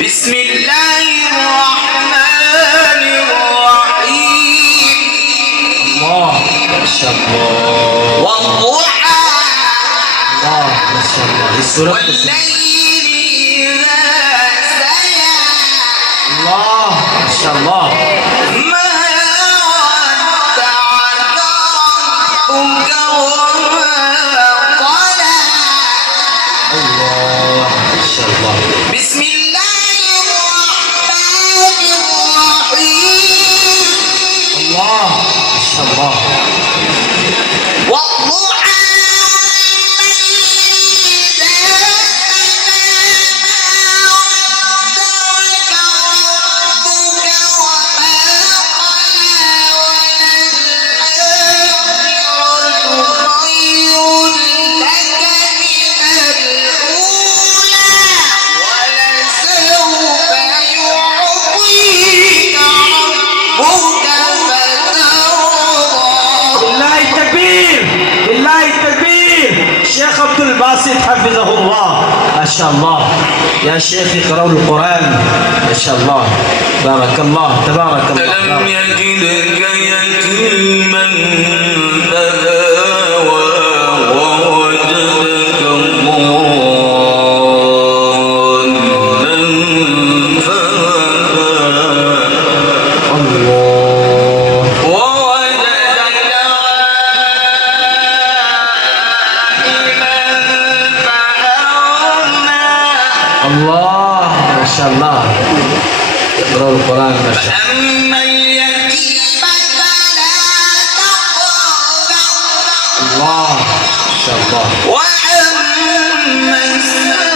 بسم الله الرحمن الرحيم الله ما شاء الله والضحى الله ما شاء الله السورة والليل إذا سجى الله ما شاء الله ما ودعك ربك وما قلى الله ما شاء الله بسم الله الرحمن الرحيم الله ما شاء الله والضحى والليل إذا بالله التكبير بالله التكبير شيخ عبد الباسط حفظه الله ما شاء الله يا شيخ اقرأوا القرآن ما شاء الله بارك الله تبارك الله ألم يجدك يتيما فآوى ووجدك ضالا فهدى الله ووجدك عائلا فأغنى الله ما شاء الله اقرأوا القرآن ما شاء الله فأما اليتيم فلا تقهر الله ما شاء الله وأما السائل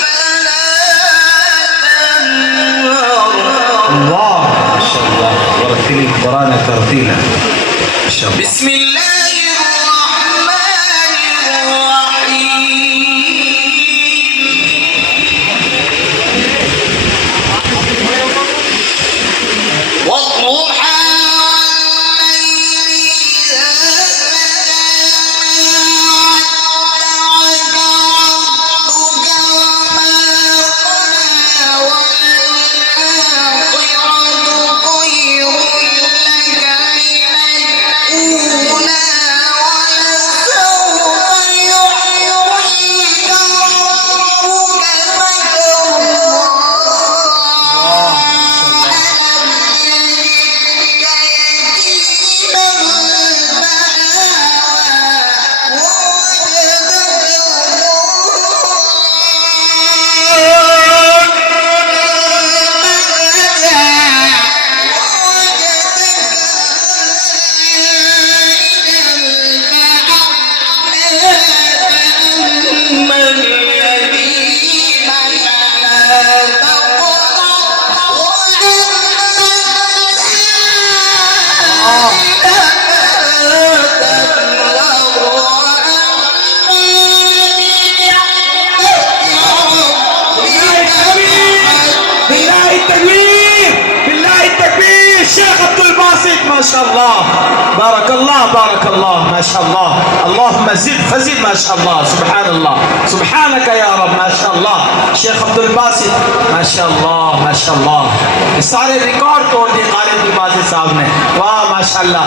فلا تنهر الله ما شاء الله ورتل القرآن ترتيلا ما شاء الله بسم الله الرحمن الرحيم والضحى والليل إذا سجى ما ودعك ربك وما قلى وللآخرة خير لك من الأولى ولسوف يحييك ربك بالله التكبير بالله التكبير شيخ عبد الباسط ما شاء الله بارك الله بارك الله ما شاء الله اللهم زد فزد ما شاء الله سبحان الله سبحانك يا رب ما شاء الله شيخ عبد الباسط ما شاء الله ما شاء الله सारे रिकॉर्ड तोड़ दिए कारी अब्दुल बासित साहब ने वाह माशाल्लाह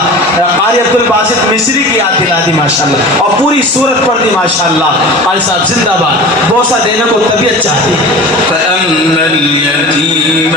कारी अब्दुल बासित मिस्री की याद दिला दी माशाल्लाह और पूरी सूरत पढ़ दी माशाल्लाह कारी साहब जिंदाबाद बोसा देने को तबीयत चाहती فأما اليتيم